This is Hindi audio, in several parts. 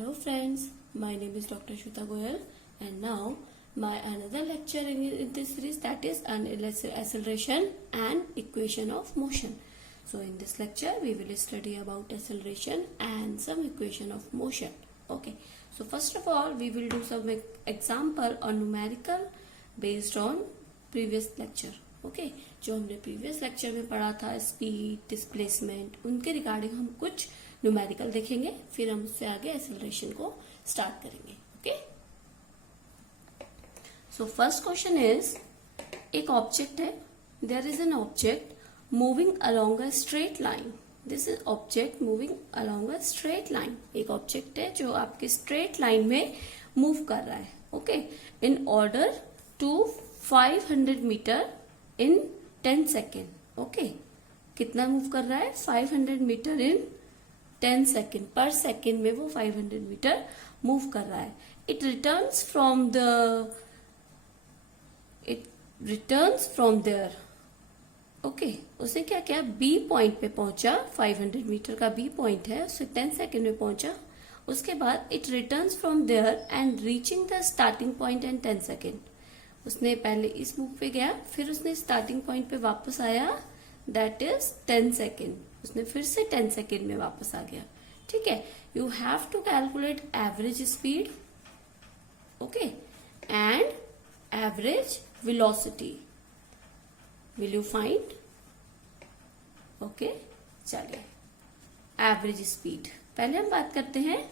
Hello friends, my name is Dr. Shruta Goyal and now my another lecture in this series, that is an acceleration and equation of motion. So in this lecture we will study about acceleration and some equation of motion. Okay, so first of all we will do some example or numerical based on previous lecture. Okay, जो हमने प्रीवियस लेक्चर में पढ़ा था स्पीड, डिस्प्लेसमेंट, उनके रिगार्डिंग हम कुछ न्यूमेरिकल देखेंगे, फिर हम उससे आगे एक्सेलरेशन को स्टार्ट करेंगे. Okay, so first question is, एक ऑब्जेक्ट है, there is an object moving along a straight line. This is object moving along a straight line. एक ऑब्जेक्ट है जो आपके स्ट्रेट लाइन में मूव कर रहा है. Okay, in order to 500 metre in 10 second. Okay, कितना मूव कर रहा है? 500 मीटर इन 10 सेकेंड. पर सेकेंड में वो 500 मीटर मूव कर रहा है. It returns from there. Okay, उसने क्या किया? बी पॉइंट पे पहुंचा. 500 मीटर का बी पॉइंट है, उससे 10 सेकेंड में पहुंचा. उसके बाद it returns from there and reaching the starting point in 10 second. उसने पहले इस मूव पे गया, फिर उसने स्टार्टिंग पॉइंट पे वापस आया, दैट इज 10 सेकेंड. उसने फिर से 10 सेकेंड में वापस आ गया. ठीक है, you have to calculate average speed, okay, and average velocity. Will you find? Okay, चलिए एवरेज स्पीड. पहले हम बात करते हैं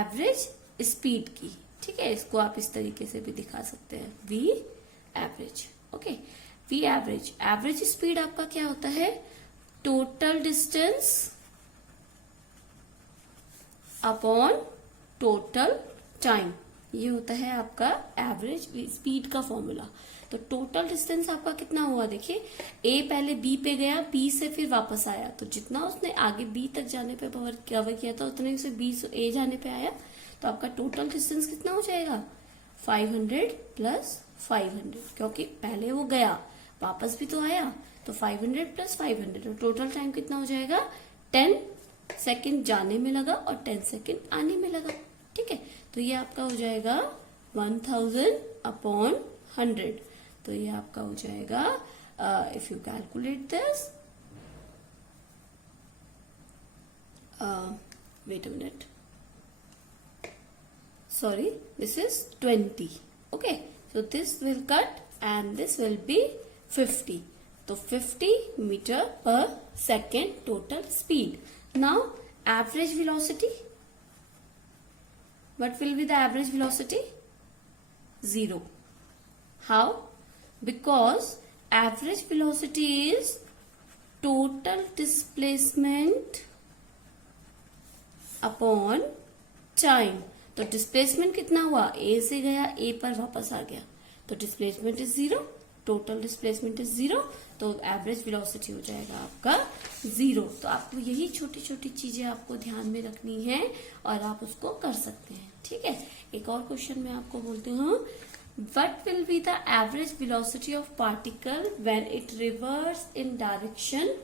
एवरेज स्पीड की. ठीक है, इसको आप इस तरीके से भी दिखा सकते हैं, v average. Okay, v average. Average speed आपका क्या होता है? Total distance upon total time. ये होता है आपका एवरेज स्पीड का फॉर्मूला. तो टोटल डिस्टेंस आपका कितना हुआ? देखिए, ए पहले बी पे गया, बी से फिर वापस आया, तो जितना उसने आगे बी तक जाने पे कवर किया था उतने उसे बी से ए जाने पे आया. तो आपका टोटल डिस्टेंस कितना हो जाएगा? 500 प्लस 500, क्योंकि पहले वो गया, वापस भी तो आया, तो 500 प्लस 500. तो टोटल टाइम कितना हो जाएगा? 10 सेकेंड जाने में लगा और 10 सेकेंड आने में लगा. ठीक है, तो ये आपका हो जाएगा 1000 अपॉन 100. तो ये आपका हो जाएगा, if you calculate this, wait a minute, sorry, this is 20. Okay, so this will cut and this will be 50. So 50 meter per second total speed. Now average velocity, what will be the average velocity? 0. How? Because average velocity is total displacement upon time. तो डिस्प्लेसमेंट कितना हुआ? ए से गया, ए पर वापस आ गया, तो displacement is 0. Total displacement is 0, तो एवरेज वेलोसिटी हो जाएगा आपका 0. तो आपको यही छोटी छोटी चीजें आपको ध्यान में रखनी है और आप उसको कर सकते हैं. ठीक है, एक और क्वेश्चन मैं आपको बोलती हूँ, what will be the average velocity of particle when it reverse in direction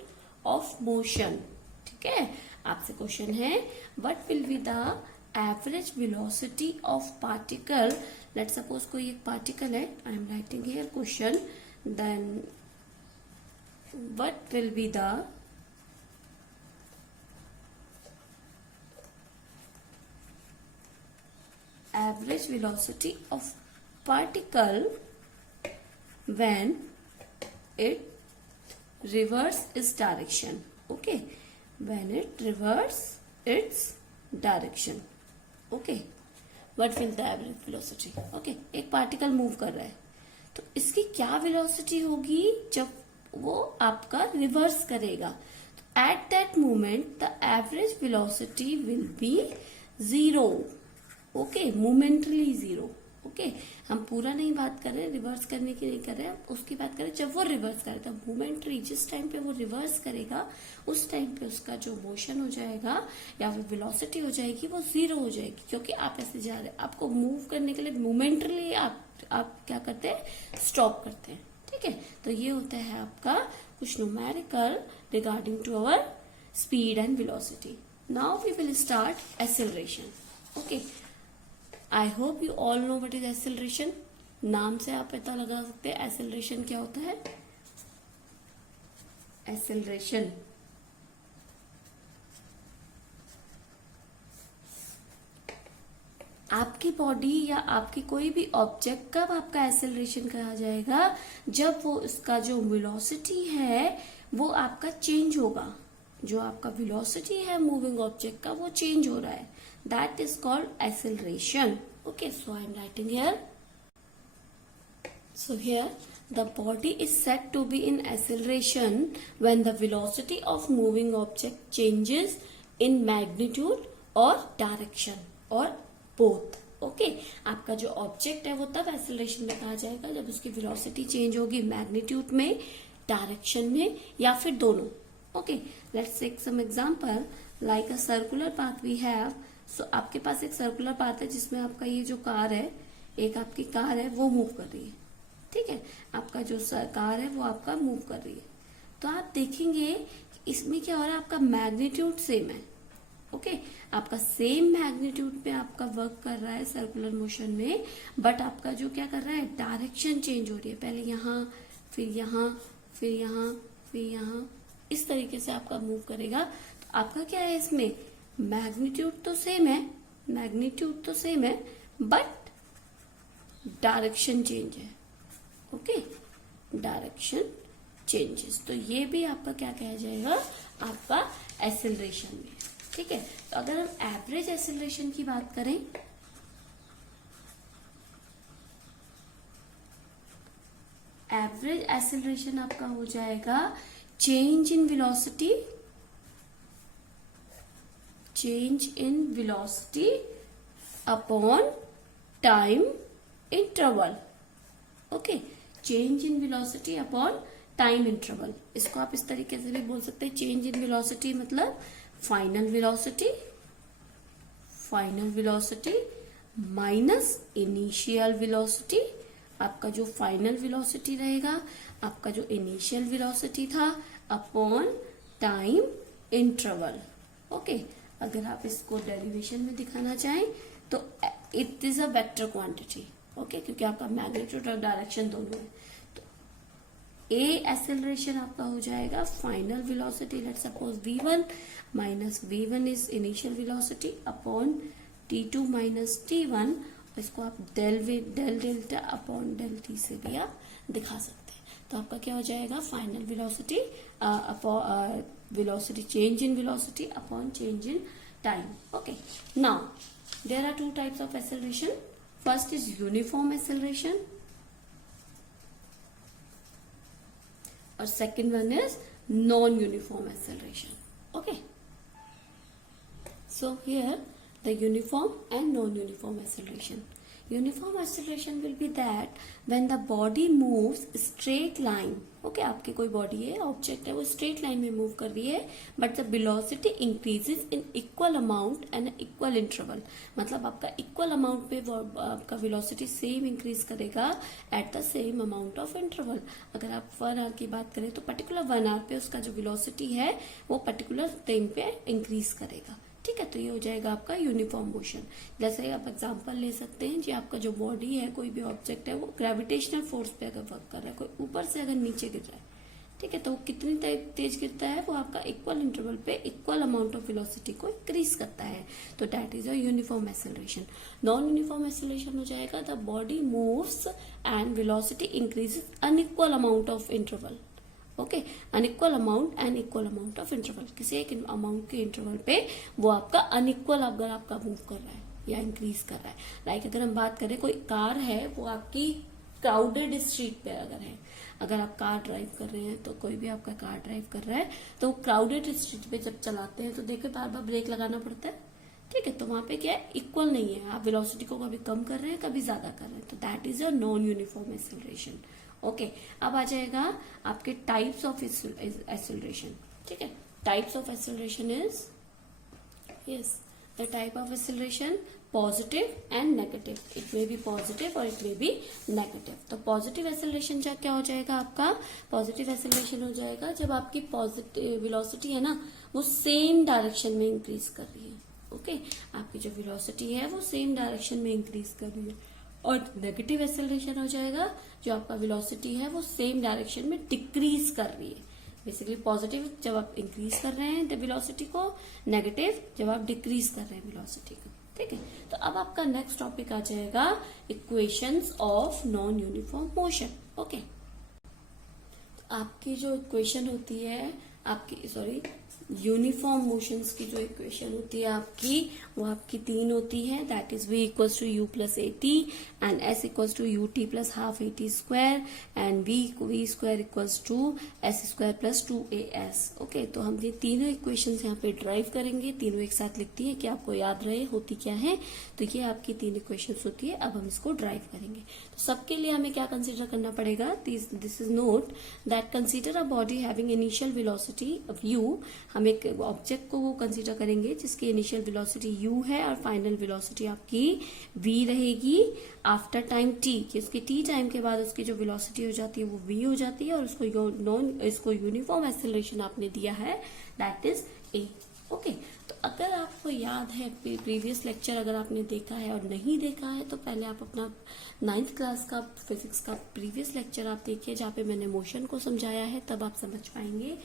of motion. ठीक है, आपसे क्वेश्चन है, what will be the average velocity of particle. Let's suppose कोई एक particle है, I am writing here question, then what will be the average velocity of particle when it reverse its direction. Okay, when it reverse its direction. Okay, what will the average velocity. Okay, एक पार्टिकल मूव कर रहा है, तो इसकी क्या वेलोसिटी होगी जब वो आपका रिवर्स करेगा? तो at that moment the average velocity will be 0. Okay, momentarily 0. Okay, हम पूरा नहीं बात कर रहे, रिवर्स करने की नहीं कर रहे, हम उसकी बात करें जब वो रिवर्स करेगा. मोमेंटरी, जिस टाइम पे वो रिवर्स करेगा उस टाइम पे उसका जो मोशन हो जाएगा या फिर वेलोसिटी हो जाएगी वो 0 हो जाएगी, क्योंकि आप ऐसे जा रहे हैं. आपको मूव करने के लिए मोमेंटली आप क्या करते हैं? स्टॉप करते हैं. ठीक है, तो ये होता है आपका कुछ numerical regarding to our speed and velocity. Now we will start acceleration. Okay, I hope you all know what is acceleration. नाम से आप पता लगा सकते हैं एक्सेलरेशन क्या होता है। एक्सेलरेशन आपकी बॉडी या आपकी कोई भी ऑब्जेक्ट कब आपका एक्सेलरेशन कहा जाएगा, जब वो उसका जो वेलोसिटी है वो आपका चेंज होगा। जो आपका वेलोसिटी है मूविंग ऑब्जेक्ट का वो चेंज हो रहा है, that is called acceleration. Okay, so I am writing here, so here the body is said to be in acceleration when the velocity of moving object changes in magnitude or direction or both. Okay, आपका जो ऑब्जेक्ट है वो तब एक्सेलरेशन में कहा जाएगा जब उसकी वेलोसिटी चेंज होगी मैग्नीट्यूड में, डायरेक्शन में, या फिर दोनों। Okay, let's take some example like a circular path we have. So आपके पास एक सर्कुलर पाथ है जिसमें आपका ये जो कार है, एक आपकी कार है वो मूव कर रही है। ठीक है, आपका जो कार है वो आपका मूव कर रही है। तो आप देखेंगे इसमें क्या हो रहा है, आपका मैग्नीट्यूड सेम है। ओके, आपका सेम मैग्नीट्यूड पे आपका वर्क कर रहा है सर्कुलर मोशन में, बट आपका जो क्या कर रहा है, डायरेक्शन चेंज हो रही है। पहले यहाँ, फिर यहाँ, फिर यहाँ, फिर यहाँ, इस तरीके से आपका मूव करेगा। तो आपका क्या है, इसमें मैग्नीट्यूड तो सेम है, मैग्नीट्यूड तो सेम है, बट डायरेक्शन चेंज है। Okay, direction changes. तो ये भी आपका क्या कहा जाएगा, आपका एक्सेलरेशन में। ठीक है, तो अगर हम एवरेज एक्सेलरेशन की बात करें, एवरेज एक्सेलरेशन आपका हो जाएगा change in velocity, change in velocity upon time interval. Okay, change in velocity upon time interval. इसको आप इस तरीके से भी बोल सकते हैं, चेंज इन वेलोसिटी मतलब final velocity, final velocity minus initial velocity. आपका जो फाइनल वेलोसिटी रहेगा, आपका जो इनिशियल वेलोसिटी था, अपॉन टाइम इंटरवल। ओके, अगर आप इसको डेरिवेशन में दिखाना चाहें तो it is a vector quantity. Okay, क्योंकि आपका मैग्नीट्यूड और डायरेक्शन दोनों है। तो ए एक्सेलरेशन आपका हो जाएगा final velocity, let's suppose v1 minus v1 is initial velocity upon t2 minus t1। इसको आप del delta upon del t से भी आप दिखा सकते हैं। तो आपका क्या हो जाएगा, final velocity velocity change in velocity upon change in time. Okay, now there are two types of acceleration. First is uniform acceleration और second one is non-uniform acceleration. Okay. So here the uniform and non-uniform acceleration. Uniform acceleration will be that when the body moves straight line. Okay, आपकी कोई बॉडी है, ऑब्जेक्ट है, वो स्ट्रेट लाइन में मूव कर रही है, but the velocity increases in equal amount and equal interval. मतलब आपका इक्वल अमाउंट पे आपका वेलोसिटी सेम इंक्रीज करेगा at the same amount of interval. अगर आप 1 आवर की बात करें तो पर्टिकुलर 1 आवर पे उसका जो वेलोसिटी है वो पर्टिकुलर टाइम पे इंक्रीज करेगा। ठीक है, तो ये हो जाएगा आपका यूनिफॉर्म मोशन। जैसे आप एग्जांपल ले सकते हैं, जी आपका जो बॉडी है, कोई भी ऑब्जेक्ट है, वो ग्रेविटेशनल फोर्स पे अगर वर्क कर रहा है, कोई ऊपर से अगर नीचे गिर रहा है, ठीक है, तो वो कितनी तेज गिरता है, वो आपका इक्वल इंटरवल पे इक्वल अमाउंट ऑफ वेलोसिटी को इंक्रीज करता है। तो that is a uniform acceleration. Non uniform acceleration हो जाएगा the body moves and velocity increases unequal amount of interval. Okay, unequal amount and equal amount of interval. किसी एक अमाउंट के इंटरवल पे वो आपका अनइक्वल अगर आपका मूव कर रहा है या इंक्रीज कर रहा है। लाइक अगर हम बात करें, कोई कार है वो आपकी क्राउडेड स्ट्रीट पे अगर है, अगर आप कार ड्राइव कर रहे हैं, तो कोई भी आपका कार ड्राइव कर रहा है तो क्राउडेड स्ट्रीट पे जब चलाते हैं तो देखिए बार बार ब्रेक लगाना पड़ता है। ठीक है, तो वहां पे क्या है, इक्वल नहीं है, आप वेलोसिटी को कभी कम कर रहे हैं, कभी ज्यादा कर रहे हैं। तो that is a non uniform acceleration. Okay, अब आ जाएगा आपके टाइप्स ऑफ एक्सेलरेशन। ठीक है, types of acceleration is yes the type of acceleration positive and negative. It may be positive और इट मे बी नेगेटिव। तो पॉजिटिव एक्सेलरेशन क्या हो जाएगा आपका, पॉजिटिव एक्सेलरेशन हो जाएगा जब आपकी पॉजिटिव वेलोसिटी है ना, वो सेम डायरेक्शन में इंक्रीज कर रही है। ओके, आपकी जो वेलोसिटी है वो सेम डायरेक्शन में इंक्रीज कर रही है, और नेगेटिव एक्सेलरेशन हो जाएगा जो आपका वेलोसिटी है वो सेम डायरेक्शन में डिक्रीज कर रही है। बेसिकली पॉजिटिव जब आप इंक्रीज कर रहे हैं वेलोसिटी को, नेगेटिव जब आप डिक्रीज कर रहे हैं वेलोसिटी को। ठीक है, तो अब आपका नेक्स्ट टॉपिक आ जाएगा equations of non uniform motion. Okay, तो आपकी जो इक्वेशन होती है आपकी यूनिफॉर्म मोशंस की जो इक्वेशन होती है आपकी, वो आपकी 3 होती है, that is v equals to u plus a t and s equals to u t plus half a t square and v square equals to s square plus 2as। Okay, तो हम ये तीनों इक्वेशंस यहाँ पे ड्राइव करेंगे, तीनों एक साथ लिखती है कि आपको याद रहे होती क्या है। तो ये आपकी 3 इक्वेशंस होती है, अब हम इसको ड्राइव करेंगे। तो सबके लिए हमें क्या कंसिडर करना पड़ेगा, this is note that consider a body having initial velocity of u। हम एक ऑब्जेक्ट को वो कंसीडर करेंगे जिसकी इनिशियल वेलोसिटी u है और फाइनल वेलोसिटी आपकी v रहेगी आफ्टर टाइम t, कि उसके t टाइम के बाद उसकी जो वेलोसिटी हो जाती है वो v हो जाती है, और इसको यूनिफॉर्म एक्सेलरेशन आपने दिया है दैट इज a। ओके, तो अगर आपको याद है प्रीवियस लेक्चर अगर आपने देखा है और नहीं देखा है तो पहले आप अपना 9th क्लास का फिजिक्स का प्रीवियस लेक्चर आप देखिए जहाँ पे मैंने मोशन को समझाया है, तब आप समझ पाएंगे।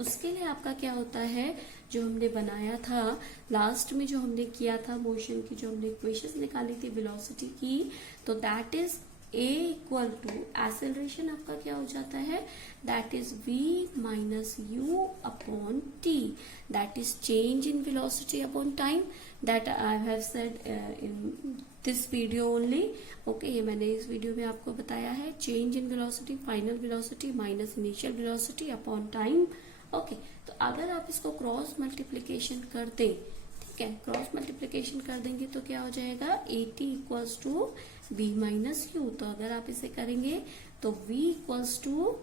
उसके लिए आपका क्या होता है, जो हमने बनाया था लास्ट में, जो हमने किया था मोशन की, जो हमने इक्वेशंस निकाली थी वेलोसिटी की, तो that is a equal to acceleration आपका क्या हो जाता है, that is v minus u upon t, that is change in velocity upon time, that I have said in this video only. Okay, ये मैंने इस वीडियो में आपको बताया है, change in velocity, final velocity minus initial velocity upon time. Okay, तो अगर आप इसको क्रॉस मल्टीप्लीकेशन कर दें, ठीक है, क्रॉस मल्टीप्लीकेशन कर देंगे तो क्या हो जाएगा, a t equals to v minus u. तो अगर आप इसे करेंगे तो v equals to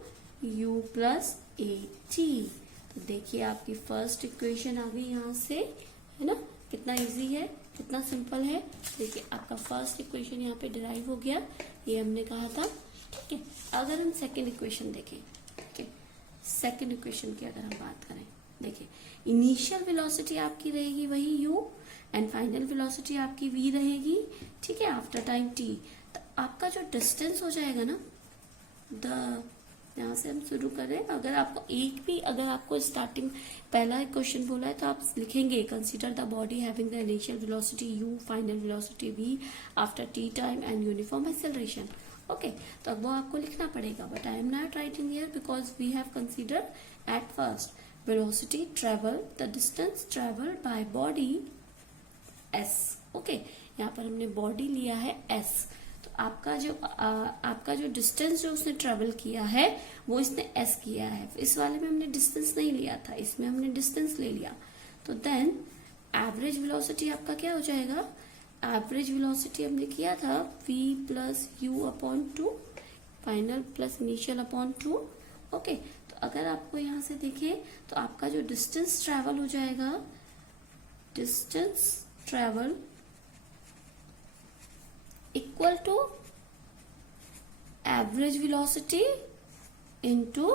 u plus a t. तो देखिए आपकी फर्स्ट इक्वेशन आ गई यहाँ से, है ना, कितना इजी है, कितना सिंपल है। देखिए आपका फर्स्ट इक्वेशन यहाँ पे डिराइव हो गया, ये हमने कहा था। ठीक है, अगर हम सेकेंड इक्वेशन देखें, ठीक है, सेकेंड इक्वेशन की अगर हम बात करें, देखिए इनिशियल वेलोसिटी आपकी रहेगी वही u एंड फाइनल वेलोसिटी आपकी v रहेगी, ठीक है, आफ्टर टाइम t। तो आपका जो डिस्टेंस हो जाएगा ना, यहाँ से हम शुरू करें, अगर आपको एक भी, अगर आपको स्टार्टिंग पहला क्वेश्चन बोला है तो आप लिखेंगे consider the body having the initial velocity u, final velocity v after t time and uniform acceleration. Okay, तो अब वो आपको लिखना पड़ेगा, but I am not writing here because we have considered at first velocity travel, the distance travelled by body s। Okay, यहाँ पर हमने बॉडी लिया है s, तो आपका जो डिस्टेंस जो उसने ट्रेवल किया है वो इसने s किया है। इस वाले में हमने डिस्टेंस नहीं लिया था, इसमें हमने डिस्टेंस ले लिया। तो देन एवरेज वेलोसिटी आपका क्या हो जाएगा, एवरेज वेलोसिटी हमने किया था v plus you upon to, final plus initial upon two. Okay, तो अगर आपको यहाँ से देखें तो आपका जो डिस्टेंस ट्रेवल हो जाएगा, distance travel equal to average velocity into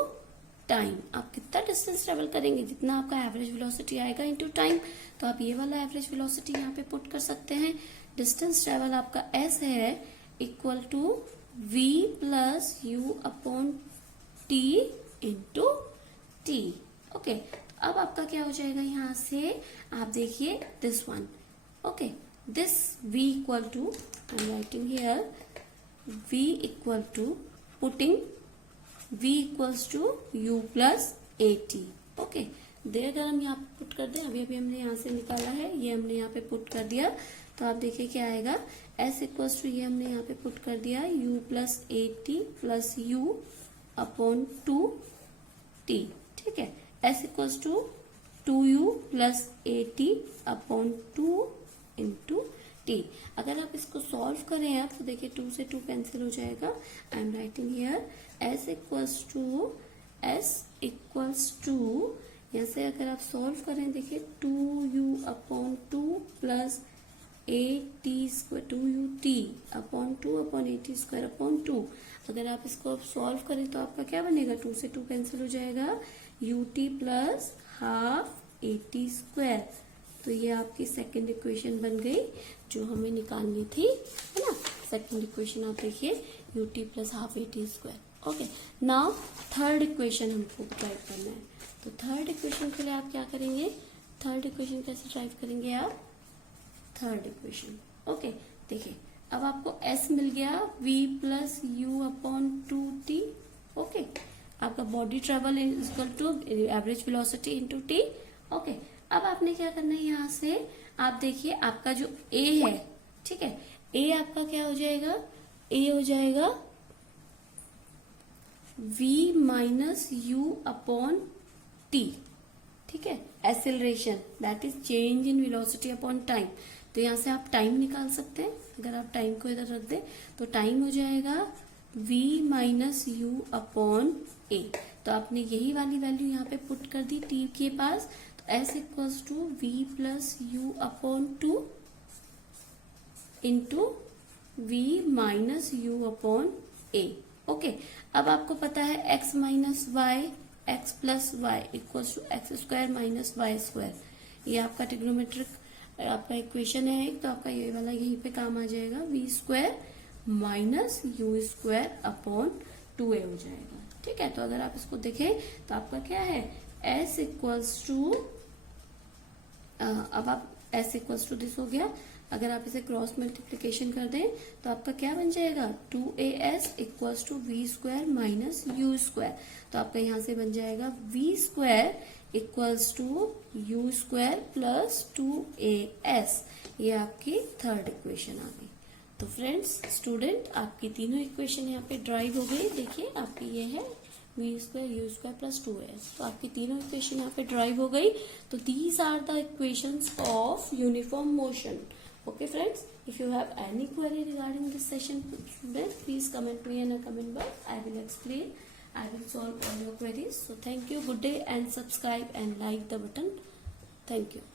time. आप कितना डिस्टेंस ट्रेवल करेंगे, जितना आपका एवरेज वेलोसिटी आएगा इनटू टाइम। तो आप ये वाला एवरेज वेलोसिटी यहाँ पे पुट कर सकते हैं। डिस्टेंस ट्रेवल आपका s है equal to v plus you upon t into t. Okay, अब आपका क्या हो जाएगा, यहाँ से आप देखिए this one. Okay, this v equal to, I am writing here, v equal to, putting v equals to u plus at। Okay, दे अगर हम यहाँ पुट कर दें, अभी हमने यहाँ से निकाला है, ये हमने यहाँ पे पुट कर दिया, तो आप देखिए क्या आएगा, s इक्वल्स टू, ये हमने यहाँ पे पुट कर दिया u plus a t plus you upon two t. ठीक है, s equals to 2u plus a t upon two into t. अगर आप इसको सॉल्व करें आप, तो देखिए 2 से 2 कैंसिल हो जाएगा। I am writing here s equals to, यहाँ से अगर आप सॉल्व करें, देखिए 2u upon two plus a t square, 2ut upon two upon a t square upon two. अगर आप इसको सॉल्व करें तो आपका क्या बनेगा, 2 से 2 कैंसिल हो जाएगा, ut plus half a t square. तो ये आपकी सेकंड इक्वेशन बन गई जो हमें निकालनी थी, है ना। सेकंड इक्वेशन आप देखिए ut plus half at square. Okay, now third equation हमको ड्राइव करना है। तो थर्ड इक्वेशन के लिए आप क्या करेंगे, थर्ड इक्वेशन कैसे ड्राइव करेंगे आप, थर्ड इक्वेशन। ओके, देखिए अब आपको s मिल गया v plus you upon 2t। Okay, आपका body travel is equal to average velocity into t। Okay, अब आपने क्या करना है, यहाँ से आप देखिए आपका जो a है, ठीक है, a आपका क्या हो जाएगा, a हो जाएगा v minus u upon t, ठीक है। Acceleration that is change in velocity upon time. तो यहाँ से आप टाइम निकाल सकते हैं, अगर आप टाइम को इधर रख दें तो टाइम हो जाएगा v minus u upon a। तो आपने यही वाली वैल्यू यहाँ पे पुट कर दी t के पास, तो s equals to v plus you upon 2 into v minus u upon a। Okay, अब आपको पता है x minus y, x plus y equals to x square minus y square. ये आपका ट्रिग्नोमेट्रिक आपका इक्वेशन है एक, तो आपका ये वाला यहीं पे काम आ जाएगा, v square minus u square upon 2a हो जाएगा, ठीक है। तो अगर आप इसको देखें तो आपका क्या है, s इक्वल्स टू, अब आप s इक्वल्स टू दिस हो गया। अगर आप इसे क्रॉस मल्टीप्लीकेशन कर दें तो आपका क्या बन जाएगा, 2as equals to v square minus u square. तो आपका यहाँ से बन जाएगा v square equals to u square plus 2as। ये आपकी थर्ड इक्वेशन आ गई। तो फ्रेंड्स, स्टूडेंट, आपकी तीनों इक्वेशन यहाँ पे ड्राइव हो गई। देखिए आपकी ये है v square u square plus 2as। तो आपकी तीनों इक्वेशन यहाँ पे ड्राइव हो गई। तो these are the equations of uniform motion. Okay friends, if you have any query regarding this session, students, please comment me in a comment box. I will explain, I will solve all your queries. So thank you, good day, and subscribe and like the button. Thank you.